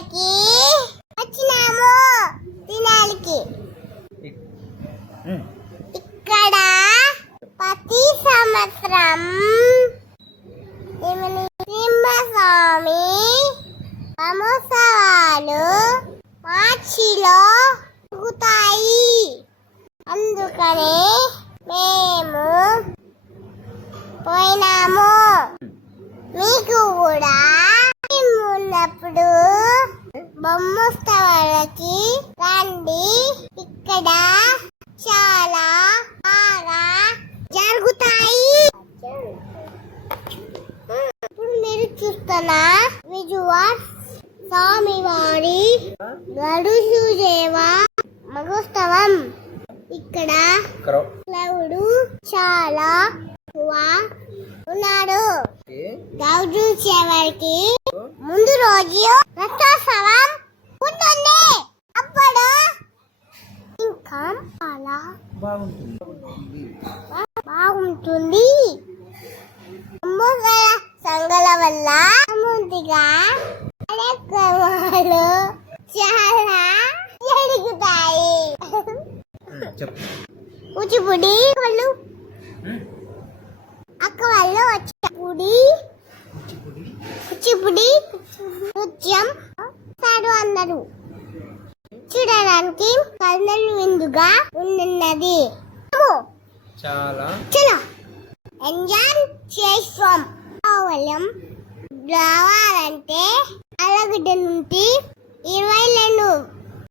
పండుగకి వచ్చినాము తినాలికి. ఇక్కడ ప్రతి సంవత్సరం సింహస్వామి బ్రహ్మోత్సవాలు మార్చిలో జరుగుతాయి. అందుకనే మేము పోయినాము. మీకు కూడా ఉన్నప్పుడు బ్రహ్మోత్సవాలకి రండి. ఇక్కడ చాలా బాగా జరుగుతాయి. ఇప్పుడు మీరు చూస్తున్న విజువల్ స్వామివారి గరుడసేవ మహోత్సవం. ఇక్కడ క్లౌడు చాలా ఉన్నాడు. గరుడసేవకి ముందు రోజు రథోత్సవం ఉంటుంది. అప్పుడు ఇంకా చాలా బాగుంటుంది. అమ్మగారి సంఘాల వల్ల ముందుగా కార్యక్రమాలు చాలా జరుగుతాయి. కూచిపూడి వాళ్ళు అక్క వాళ్ళు కూచిపూడి నృత్యం అందరూ చూడడానికి కళ్ళను విందుగా ఉన్నది. చాలా ఎంజాయ్ చేస్తాం. రావాలంటే అలగడ్డ నుండి 22